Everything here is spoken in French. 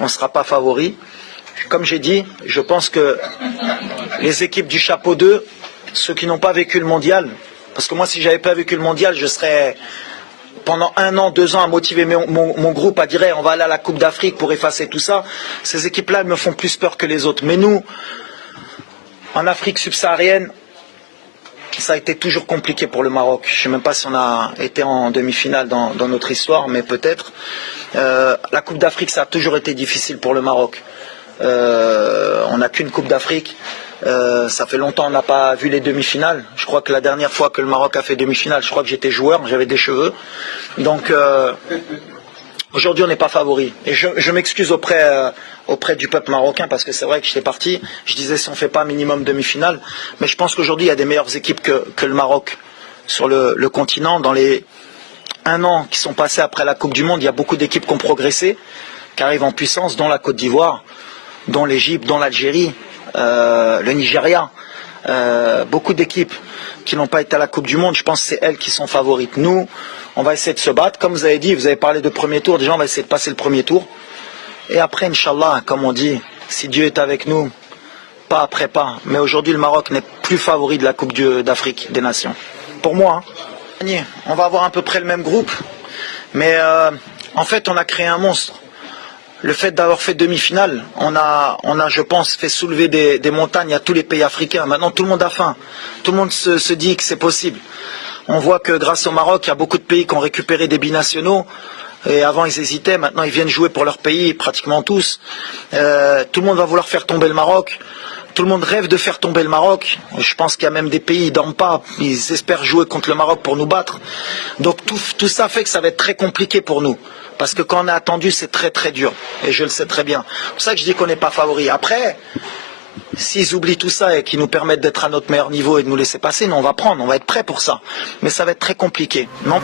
on ne sera pas favori. Comme j'ai dit, je pense que les équipes du chapeau 2, ceux qui n'ont pas vécu le mondial, parce que moi si j'avais pas vécu le mondial, je serais pendant 1 an, 2 ans à motiver mon groupe à dire hey, on va aller à la Coupe d'Afrique pour effacer tout ça. Ces équipes-là, elles me font plus peur que les autres. Mais nous, en Afrique subsaharienne, ça a été toujours compliqué pour le Maroc. Je ne sais même pas si on a été en demi-finale dans notre histoire, mais peut-être. La Coupe d'Afrique, ça a toujours été difficile pour le Maroc. On n'a qu'une Coupe d'Afrique. Ça fait longtemps qu'on n'a pas vu les demi-finales. Je crois que la dernière fois que le Maroc a fait demi-finale, je crois que j'étais joueur, j'avais des cheveux. Donc aujourd'hui on n'est pas favori. Et je m'excuse auprès du peuple marocain parce que c'est vrai que j'étais parti. Je disais si on ne fait pas minimum demi-finale. Mais je pense qu'aujourd'hui il y a des meilleures équipes que le Maroc sur le continent. Dans les 1 an qui sont passés après la Coupe du Monde, il y a beaucoup d'équipes qui ont progressé, qui arrivent en puissance, dont la Côte d'Ivoire, dont l'Égypte, dont l'Algérie. Le Nigeria, beaucoup d'équipes qui n'ont pas été à la Coupe du Monde, je pense que c'est elles qui sont favorites. Nous, on va essayer de se battre. Comme vous avez dit, vous avez parlé de premier tour, déjà on va essayer de passer le premier tour. Et après, Inch'Allah, comme on dit, si Dieu est avec nous, pas après pas. Mais aujourd'hui, le Maroc n'est plus favori de la Coupe d'Afrique des Nations. Pour moi, hein. On va avoir à peu près le même groupe. Mais en fait, on a créé un monstre. Le fait d'avoir fait demi-finale, on a, je pense, fait soulever des montagnes à tous les pays africains. Maintenant, tout le monde a faim. Tout le monde se dit que c'est possible. On voit que grâce au Maroc, il y a beaucoup de pays qui ont récupéré des binationaux. Et avant, ils hésitaient. Maintenant, ils viennent jouer pour leur pays, pratiquement tous. Tout le monde va vouloir faire tomber le Maroc. Tout le monde rêve de faire tomber le Maroc. Je pense qu'il y a même des pays, ils dorment pas. Ils espèrent jouer contre le Maroc pour nous battre. Donc tout ça fait que ça va être très compliqué pour nous. Parce que quand on est attendu, c'est très très dur. Et je le sais très bien. C'est pour ça que je dis qu'on n'est pas favori. Après, s'ils oublient tout ça et qu'ils nous permettent d'être à notre meilleur niveau et de nous laisser passer, nous on va prendre, on va être prêts pour ça. Mais ça va être très compliqué. Non ?